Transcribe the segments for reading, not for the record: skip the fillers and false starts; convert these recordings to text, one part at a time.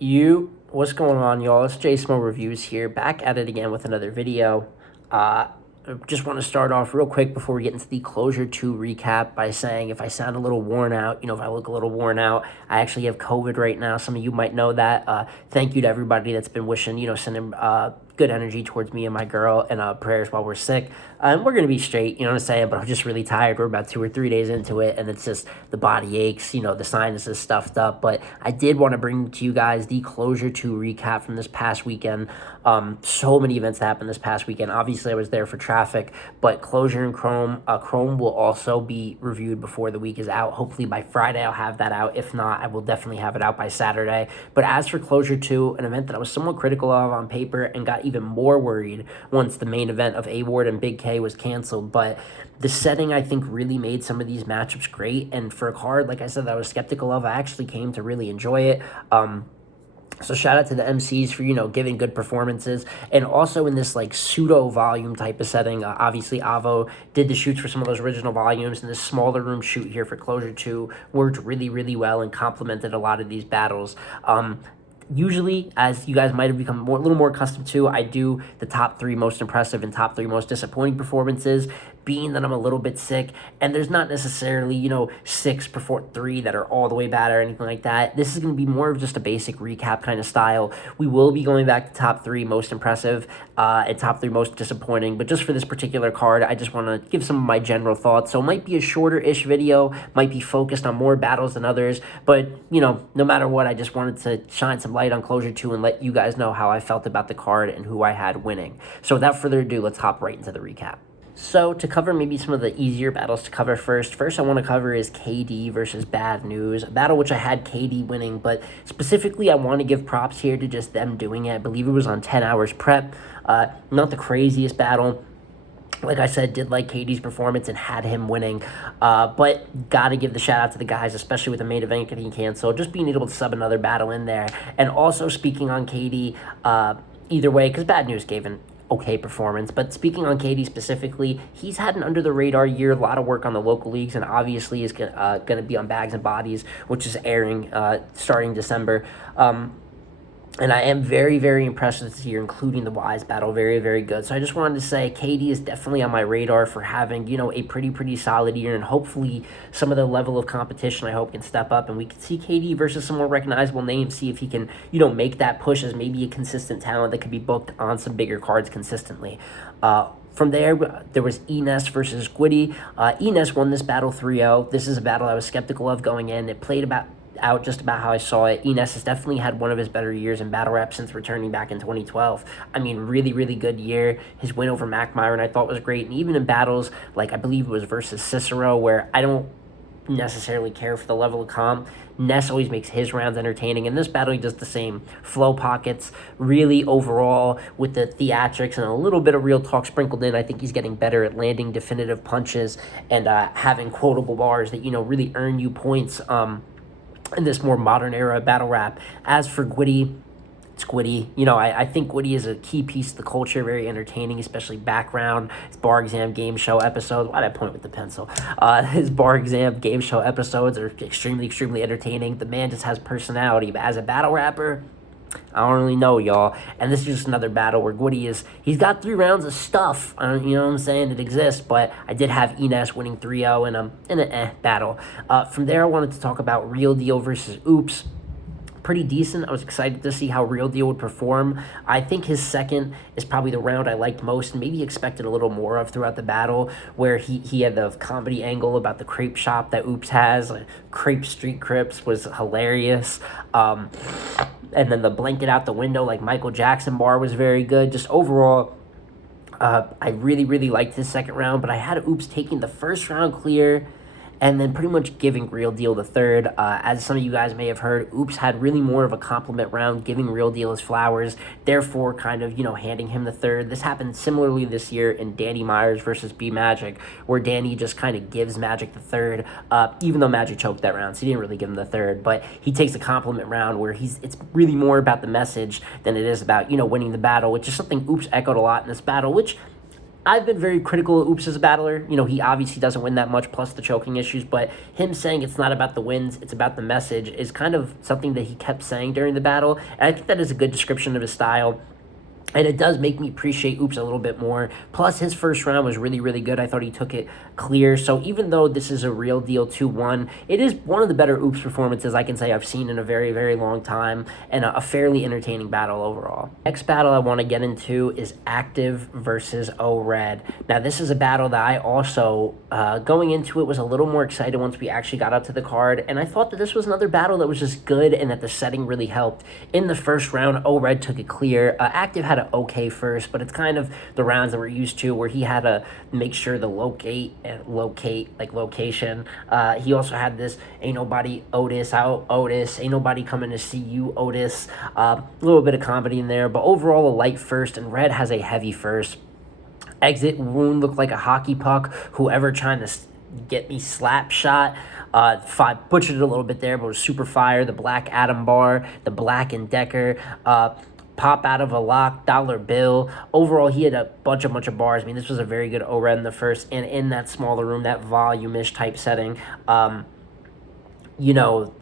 What's going on, y'all? It's JSmo Reviews here, back at it again with another video. I just want to start off real quick before we get into the Closure 2 recap by saying if I sound a little worn out, if I look a little worn out, I actually have COVID right now. Some of you might know that. Thank you to everybody that's been wishing, sending good energy towards me and my girl, and prayers while we're sick. We're going to be straight, you know what I'm saying? But I'm just really tired. We're about 2 or 3 days into it, and it's just the body aches, the sinuses stuffed up. But I did want to bring to you guys the Closure 2 recap from this past weekend. So many events happened this past weekend. Obviously, I was there for traffic, but Closure and Chrome will also be reviewed before the week is out. Hopefully by Friday, I'll have that out. If not, I will definitely have it out by Saturday. But as for Closure 2, an event that I was somewhat critical of on paper and got even more worried once the main event of A-Ward and Big K was canceled. But the setting, I think, really made some of these matchups great. And for a card, like I said, that I was skeptical of, I actually came to really enjoy it. So shout out to the MCs for, giving good performances. And also in this pseudo volume type of setting, obviously Avo did the shoots for some of those original volumes, and this smaller room shoot here for Closure 2 worked really, really well and complemented a lot of these battles. Usually, as you guys might have become a little more accustomed to, I do the top 3 most impressive and top 3 most disappointing performances, being that I'm a little bit sick, and there's not necessarily, 6 before 3 that are all the way bad or anything like that. This is going to be more of just a basic recap kind of style. We will be going back to top 3 most impressive and top 3 most disappointing, but just for this particular card, I just want to give some of my general thoughts. So it might be a shorter-ish video, might be focused on more battles than others, but, no matter what, I just wanted to shine some light on Closure 2 and let you guys know how I felt about the card and who I had winning. So without further ado, let's hop right into the recap. So to cover maybe some of the easier battles to cover first I want to cover is KD versus Bad News, a battle which I had KD winning, but specifically I want to give props here to just them doing it. I believe it was on 10 hours prep. Not the craziest battle. Like I said, did like KD's performance and had him winning, but got to give the shout out to the guys, especially with the main event getting canceled, just being able to sub another battle in there. And also speaking on KD, either way, because Bad News gave an okay performance, but speaking on KD specifically, he's had an under the radar year, a lot of work on the local leagues, and obviously is going to be on Bags and Bodies, which is airing starting December. And I am very, very impressed with this year, including the Wise battle. Very, very good. So I just wanted to say KD is definitely on my radar for having, a pretty solid year. And hopefully some of the level of competition, I hope, can step up. And we can see KD versus some more recognizable names, see if he can, make that push as maybe a consistent talent that could be booked on some bigger cards consistently. From there was Enes versus Gwitty. Enes won this battle 3-0. This is a battle I was skeptical of going in. It played out just about how I saw it. Enes has definitely had one of his better years in battle rap since returning back in 2012. I mean, really, really good year. His win over Mac Myron I thought was great, and even in battles, like I believe it was versus Cicero, where I don't necessarily care for the level of comp, Ness always makes his rounds entertaining. In this battle, he does the same. Flow pockets, really overall, with the theatrics and a little bit of real talk sprinkled in, I think he's getting better at landing definitive punches and having quotable bars that, really earn you points in this more modern era of battle rap. As for Gwitty, it's Gwitty. I think Gwitty is a key piece of the culture, very entertaining, especially background. His bar exam game show episodes. Why'd I point with the pencil? His bar exam game show episodes are extremely entertaining. The man just has personality, but as a battle rapper, I don't really know, y'all. And this is just another battle where Gwitty he's got 3 rounds of stuff. You know what I'm saying? It exists, but I did have Enes winning 3-0 in an battle. From there, I wanted to talk about Real Deal versus Oops. Pretty decent. I was excited to see how Real Deal would perform. I think his second is probably the round I liked most and maybe expected a little more of throughout the battle, where he had the comedy angle about the crepe shop that Oops has. Crepe Street Crips was hilarious. And then the blanket out the window like Michael Jackson bar was very good. Just overall, I really liked his second round, but I had Oops taking the first round clear and then pretty much giving Real Deal the third. As some of you guys may have heard, Oops had really more of a compliment round, giving Real Deal his flowers, therefore kind of, handing him the third. This happened similarly this year in Danny Myers versus B Magic, where Danny just kind of gives Magic the third, even though Magic choked that round, so he didn't really give him the third, but he takes a compliment round where it's really more about the message than it is about, winning the battle, which is something Oops echoed a lot in this battle, which I've been very critical of Oops as a battler. You know, he obviously doesn't win that much, plus the choking issues, but him saying it's not about the wins, it's about the message is kind of something that he kept saying during the battle. And I think that is a good description of his style. And it does make me appreciate Oops a little bit more. Plus, his first round was really, really good. I thought he took it clear. So even though this is a real deal 2-1, it is one of the better Oops performances I can say I've seen in a very, very long time, and a fairly entertaining battle overall. Next battle I want to get into is Active versus O-Red. Now, this is a battle that I also, going into it, was a little more excited once we actually got up to the card. And I thought that this was another battle that was just good and that the setting really helped. In the first round, O-Red took it clear. Active had an okay first, but it's kind of the rounds that we're used to where he had to make sure to locate like location. He also had this ain't nobody Otis out Otis, ain't nobody coming to see you Otis. A little bit of comedy in there, but overall a light first, and Red has a heavy first. Exit wound looked like a hockey puck. Whoever trying to get me slap shot. Butchered it a little bit there, but was super fire. The Black Adam bar, the Black and Decker. Pop out of a lock, dollar bill. Overall, he had a bunch of bars. I mean, this was a very good O-Red in the first, and in that smaller room, that volume-ish type setting. You know,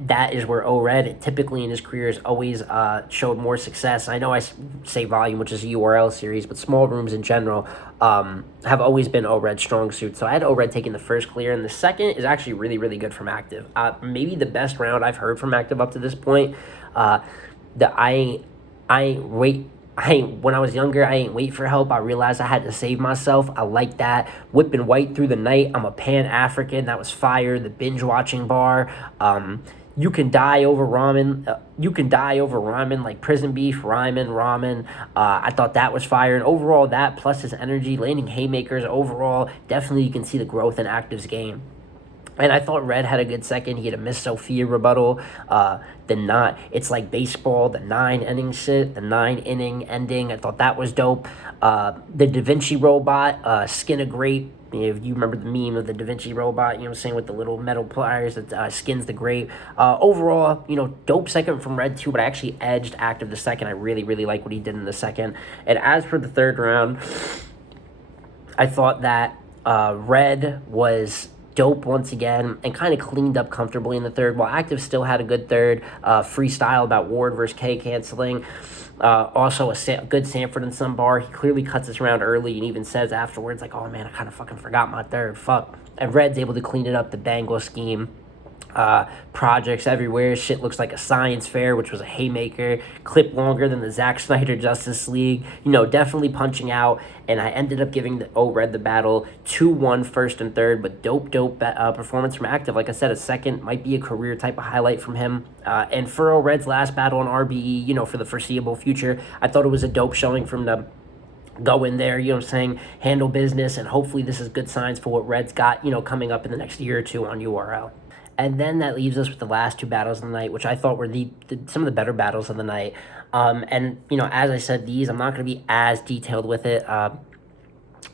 that is where O-Red typically in his career has always showed more success. I know I say volume, which is a URL series, but small rooms in general have always been O-Red's strong suit. So I had O-Red taking the first clear, and the second is actually really, really good from Active. Maybe the best round I've heard from Active up to this point. When I was younger, I ain't wait for help. I realized I had to save myself. I like that. Whipping white through the night. I'm a Pan-African. That was fire. The binge watching bar. You can die over ramen. You can die over ramen like prison beef, ramen. I thought that was fire. And overall, that plus his energy, landing haymakers, overall, definitely you can see the growth in Active's game. And I thought Red had a good second. He had a Miss Sophia rebuttal. It's like baseball, the 9-inning shit, the 9-inning ending. I thought that was dope. The Da Vinci robot, skin a grape. If you remember the meme of the Da Vinci robot, you know what I'm saying, with the little metal pliers that skins the grape. Overall, you know, dope second from Red too, but I actually edged Active the second. I really, really like what he did in the second. And as for the third round, I thought that Red was dope once again and kind of cleaned up comfortably in the third, while Active still had a good third. Freestyle about Ward versus K canceling. Also a good Sanford and Son bar. He clearly cuts this round early and even says afterwards, like, oh man, I kind of fucking forgot my third. Fuck. And Red's able to clean it up, the Bangle scheme. Projects everywhere. Shit looks like a science fair, which was a haymaker. Clip longer than the Zack Snyder Justice League. You know, definitely punching out. And I ended up giving the O-Red the battle 2-1 first and third, but dope performance from Active. Like I said, a second might be a career type of highlight from him. And for O-Red's last battle on RBE, you know, for the foreseeable future, I thought it was a dope showing from the go in there, you know what I'm saying, handle business, and hopefully this is good signs for what Red's got, you know, coming up in the next year or two on URL. And then that leaves us with the last two battles of the night, which I thought were some of the better battles of the night. And, you know, as I said, I'm not going to be as detailed with it.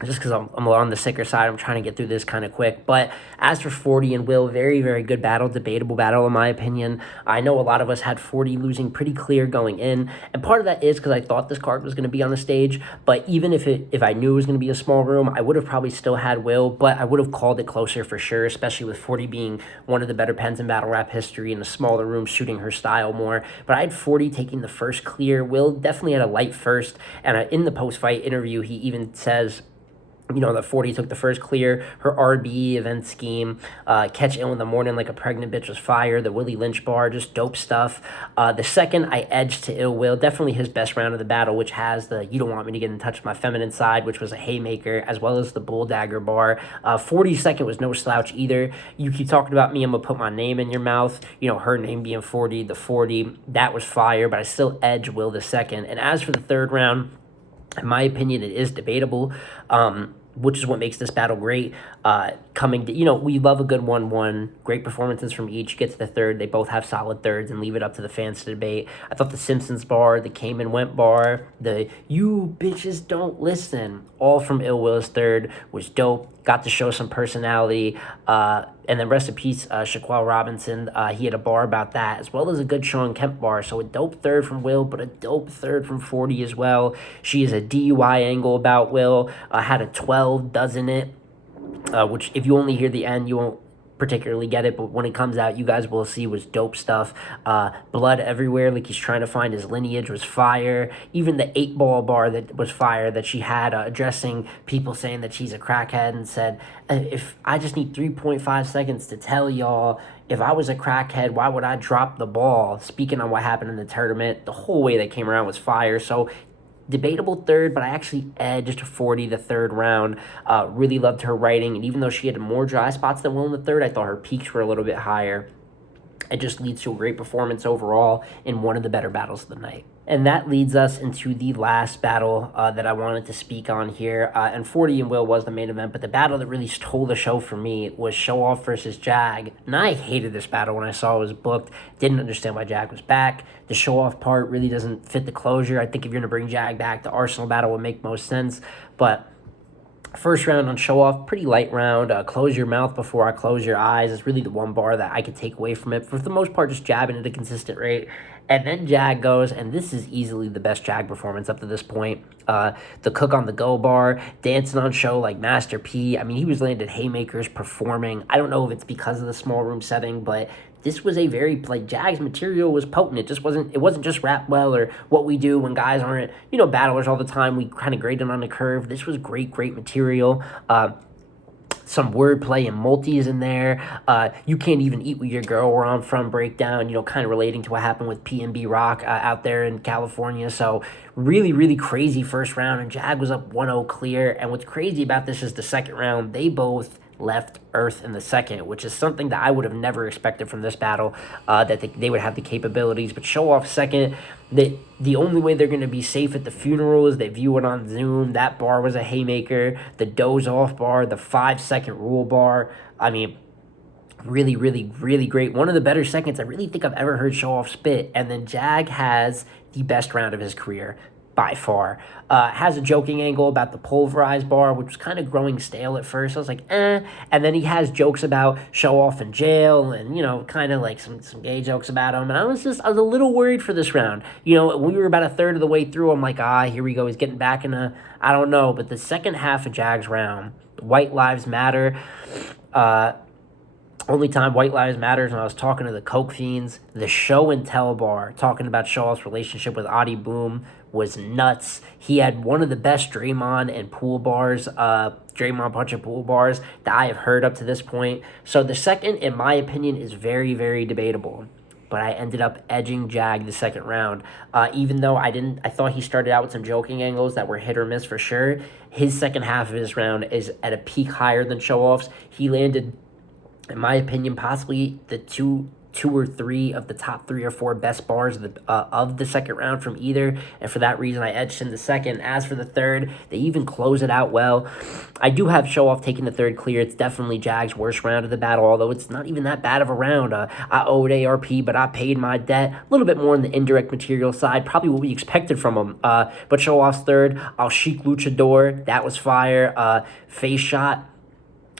Just because I'm on the sicker side, I'm trying to get through this kind of quick. But as for 40 and Will, very, very good battle, debatable battle in my opinion. I know a lot of us had 40 losing pretty clear going in, and part of that is because I thought this card was going to be on the stage. But even if I knew it was going to be a small room, I would have probably still had Will, but I would have called it closer for sure, especially with 40 being one of the better pens in battle rap history in a smaller room, suiting her style more. But I had 40 taking the first clear. Will definitely had a light first, and in the post-fight interview, he even says, you know, that 40 took the first clear. Her RBE event scheme, catch ill in the morning like a pregnant bitch was fire. The Willie Lynch bar, just dope stuff. The second, I edged to Ill Will. Definitely his best round of the battle, which has the you don't want me to get in touch with my feminine side, which was a haymaker, as well as the bull dagger bar. 40's second was no slouch either. You keep talking about me, I'm going to put my name in your mouth. You know, her name being 40, the 40, that was fire, but I still edge Will the second. And as for the third round, in my opinion, it is debatable, which is what makes this battle great. We love a good 1-1. Great performances from each. Get to the third. They both have solid thirds and leave it up to the fans to debate. I thought the Simpsons bar, the Came and Went bar, the You Bitches Don't Listen, all from Ill Will's third was dope. got to show some personality. And then rest in peace, Shaquille Robinson. He had a bar about that, as well as a good Sean Kemp bar. So a dope third from Will, but a dope third from 40 as well. She is a DUI angle about Will. Had a 12, doesn't it? Which if you only hear the end, you won't particularly get it, but when it comes out, you guys will see was dope stuff. Blood everywhere, like he's trying to find his lineage, was fire. Even the 8-ball bar that was fire that she had, addressing people saying that she's a crackhead, and said, if I just need 3.5 seconds to tell y'all, if I was a crackhead, why would I drop the ball? Speaking on what happened in the tournament, the whole way that came around was fire. So debatable third, but I actually edged 40 the third round. Really loved her writing, and even though she had more dry spots than Will in the third, I thought her peaks were a little bit higher. It just leads to a great performance overall in one of the better battles of the night. And that leads us into the last battle that I wanted to speak on here. And 40 and Will was the main event, but the battle that really stole the show for me was Show Off versus Jag. And I hated this battle when I saw it was booked. Didn't understand why Jag was back. The Show Off part really doesn't fit the closure. I think if you're going to bring Jag back, the Arsenal battle would make most sense. But first round on Show Off, pretty light round. Close your mouth before I close your eyes is really the one bar that I could take away from it. For the most part, just jabbing at a consistent rate. And then Jag goes, and this is easily the best Jag performance up to this point. The cook on the go bar, dancing on show like Master P. I mean, he was landed haymakers, performing. I don't know if it's because of the small room setting, but this was a very, like, Jag's material was potent. It wasn't just rap well or what we do when guys aren't, battlers all the time. We kind of grade them on the curve. This was great material. Some wordplay and multis in there. You can't even eat with your girl where I'm from breakdown, kind of relating to what happened with PNB Rock out there in California. So really, really crazy first round, and Jag was up 1-0 clear. And what's crazy about this is the second round, they both left Earth in the second, which is something that I would have never expected from this battle, that they would have the capabilities. But Show Off second, the only way they're going to be safe at the funeral is they view it on Zoom. That bar was a haymaker. The doze off bar, the 5-second rule bar. I mean, really, really, really great. One of the better seconds I really think I've ever heard Show Off spit. And then Jag has the best round of his career by far. Has a joking angle about the pulverized bar, which was kind of growing stale at first. I was like, eh. And then he has jokes about Show Off in jail and, kind of like some gay jokes about him. And I was a little worried for this round. We were about a third of the way through. I'm like, here we go. He's getting back in I don't know. But the second half of Jag's round, White Lives Matter, only time White Lives Matters when I was talking to the Coke Fiends. The Show and Tell bar, talking about Show Off's relationship with Adi Boom, was nuts. He had one of the best Draymond and pool bars, Draymond punch and pool bars that I have heard up to this point. So the second, in my opinion, is very, very debatable. But I ended up edging Jag the second round. Even though I thought he started out with some joking angles that were hit or miss for sure. His second half of his round is at a peak higher than Show Off's. He landed, in my opinion, possibly the two or three of the top 3 or 4 best bars of the second round from either, and for that reason I edged him the second. As for the third, they even close it out well. I do have Show Off taking the third clear. It's definitely Jag's worst round of the battle, although it's not even that bad of a round. I owed ARP, but I paid my debt. A little bit more on the indirect material side, probably what we expected from him. But Show Off's third, I'll Chic Luchador, that was fire. Face Shot,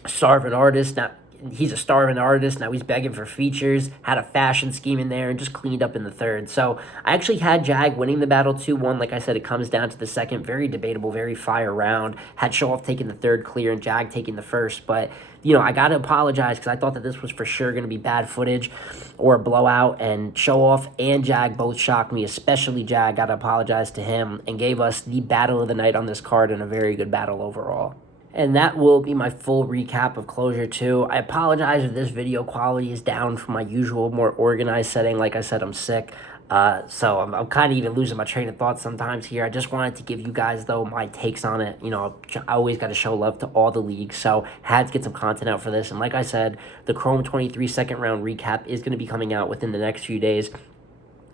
Starving Artist, now he's a starving artist. Now he's begging for features. Had a fashion scheme in there and just cleaned up in the third. So I actually had Jag winning the battle 2-1. Like I said, it comes down to the second. Very debatable, very fire round. Had Show Off taking the third clear and Jag taking the first. But, I got to apologize because I thought that this was for sure going to be bad footage or a blowout. And Show Off and Jag both shocked me, especially Jag. Got to apologize to him and gave us the battle of the night on this card and a very good battle overall. And that will be my full recap of Closure 2. I apologize if this video quality is down from my usual, more organized setting. Like I said, I'm sick. So I'm kind of even losing my train of thought sometimes here. I just wanted to give you guys, though, my takes on it. I always got to show love to all the leagues. So had to get some content out for this. And like I said, the Chrome 23 second round recap is going to be coming out within the next few days.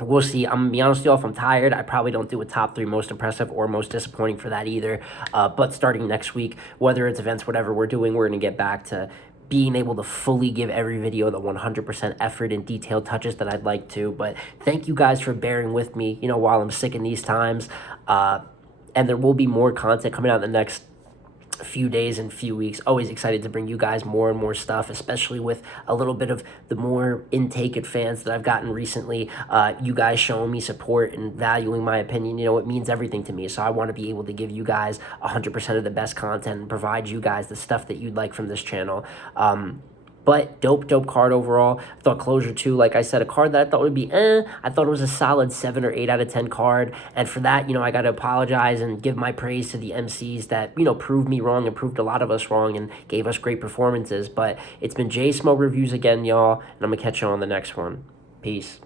We'll see. I'm going to be honest with y'all, if I'm tired, I probably don't do a top 3 most impressive or most disappointing for that either. But starting next week, whether it's events, whatever we're doing, we're going to get back to being able to fully give every video the 100% effort and detailed touches that I'd like to. But thank you guys for bearing with me, while I'm sick in these times. And there will be more content coming out in the next few days and few weeks. Always excited to bring you guys more and more stuff, especially with a little bit of the more intake of fans that I've gotten recently. You guys showing me support and valuing my opinion, it means everything to me. So I want to be able to give you guys 100% of the best content and provide you guys the stuff that you'd like from this channel. But dope card overall. I thought Closure 2, like I said, a card that I thought would be I thought it was a solid 7 or 8 out of 10 card. And for that, I got to apologize and give my praise to the MCs that, proved me wrong and proved a lot of us wrong and gave us great performances. But it's been J Smo Reviews again, y'all. And I'm going to catch you on the next one. Peace.